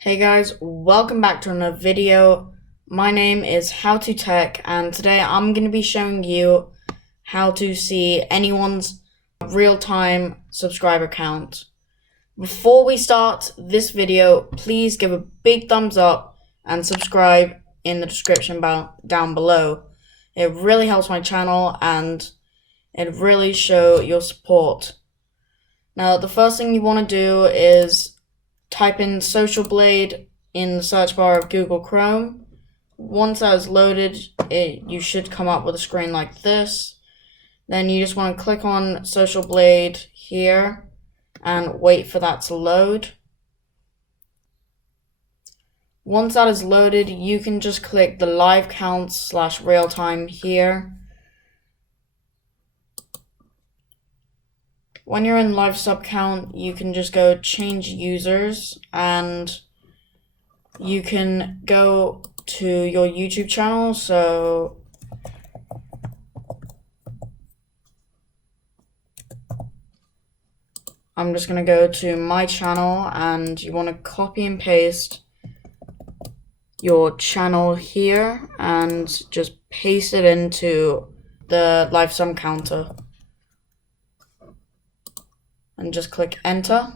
Hey guys, welcome back to another video. My name is HowToTech, and today I'm going to be showing you how to see anyone's real-time subscriber count. Before we start this video, please give a big thumbs up and subscribe in the description down below. It really helps my channel and it really shows your support. Now, the first thing you want to do is type in Social Blade in the search bar of Google Chrome. Once that is loaded, you should come up with a screen like this. Then you just want to click on Social Blade here and wait for that to load. Once that is loaded, you can just click the live counts / real time here. When you're in live sub count, you can just go change users and you can go to your YouTube channel. So I'm just going to go to my channel and you want to copy and paste your channel here and just paste it into the live sum counter. And just click enter.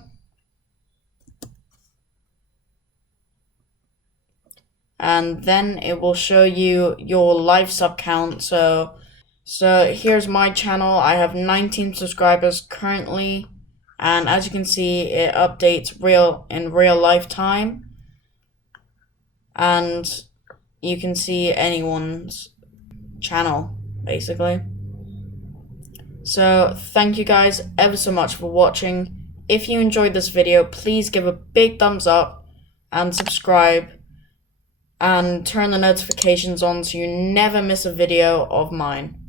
And then it will show you your live sub count. So here's my channel. I have 19 subscribers currently. And as you can see, it updates in real life time. And you can see anyone's channel, basically. So thank you guys ever so much for watching. If you enjoyed this video, please give a big thumbs up and subscribe and turn the notifications on so you never miss a video of mine.